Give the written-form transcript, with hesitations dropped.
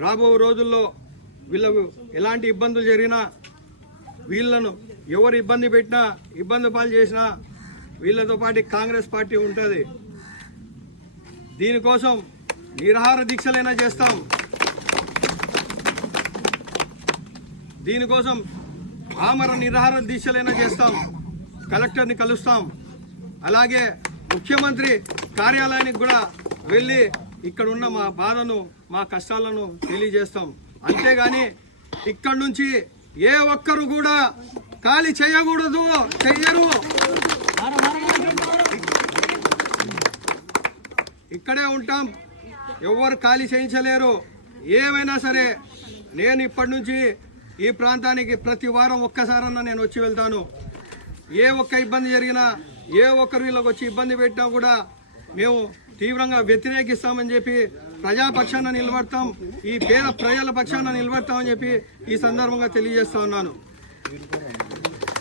రాబో రోజుల్లో వీళ్ళకు ఎలాంటి ఇబ్బందులు జరిగినా, వీళ్ళను ఎవరు ఇబ్బంది పెట్టినా, ఇబ్బంది పాలు చేసినా వీళ్ళతో పాటు కాంగ్రెస్ పార్టీ ఉంటుంది. దీనికోసం నిరాహార దీక్షలైనా చేస్తాం. దీనికోసం ఆమర నిరాహార దీక్షలైనా చేస్తాం. కలెక్టర్ని కలుస్తాం. అలాగే ముఖ్యమంత్రి కార్యాలయానికి కూడా వెళ్ళి ఇక్కడ ఉన్న మా బాధను, మా కష్టాలను తెలియజేస్తాం. అంతేగాని ఇక్కడి నుంచి ఏ ఒక్కరు కూడా ఖాళీ చేయకూడదు, చెయ్యరు. ఇక్కడే ఉంటాం, ఎవరు ఖాళీ చేయించలేరు. ఏమైనా సరే నేను ఇప్పటి నుంచి ఈ ప్రాంతానికి ప్రతి వారం ఒక్కసారన్నా నేను వచ్చి వెళ్తాను. ఏ ఒక్క ఇబ్బంది జరిగినా, ఏ ఒక్కరు వీళ్ళకి వచ్చి ఇబ్బంది పెట్టినా కూడా మేము తీవ్రంగా వ్యతిరేకిస్తామని చెప్పి ప్రజాపక్షాన నిలబడతాం, ఈ పేద ప్రజల పక్షాన నిలబడతామని చెప్పి ఈ సందర్భంగా తెలియజేస్తా ఉన్నాను.